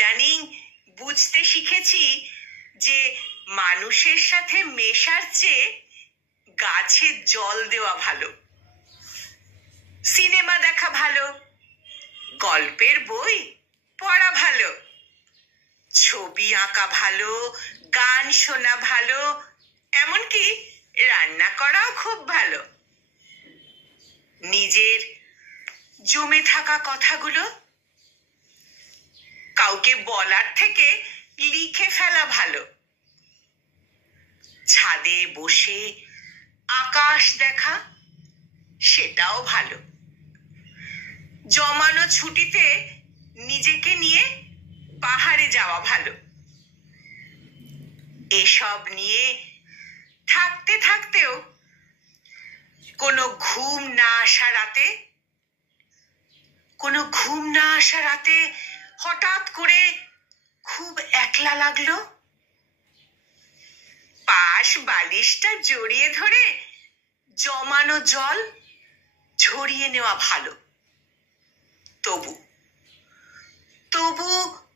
ইদানিং বুঝতে শিখেছি যে মানুষের সাথে মেশার চেয়ে গাছে জল দেওয়া ভালো, সিনেমা দেখা ভালো, গল্পের বই পড়া ভালো, ছবি আঁকা ভালো, গান শোনা ভালো, এমনকি রান্না করাও খুব ভালো। নিজের জমে থাকা কথাগুলো কাউকে বলার থেকে লিখে ফেলা ভালো। ছাদে বসে আকাশ দেখা, সেটাও ভালো। জমানো ছুটিতে নিজেকে নিয়ে পাহাড়ে যাওয়া ভালো। এসব নিয়ে থাকতে থাকতেও কোনো ঘুম না আসা রাতে হঠাৎ করে খুব একলা লাগলো, পাশ বালিশটা জড়িয়ে ধরে জমানো জল ঝরিয়ে নেওয়া ভালো। তবু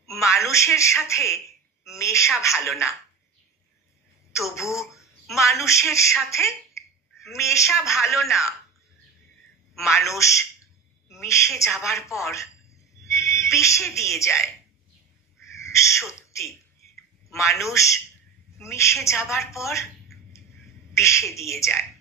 মানুষের সাথে মেশা ভালো না। মানুষ মিশে যাবার পর পিষে দিয়ে যায়। সত্যি, মানুষ মিশে যাবার পর পিষে দিয়ে যায়।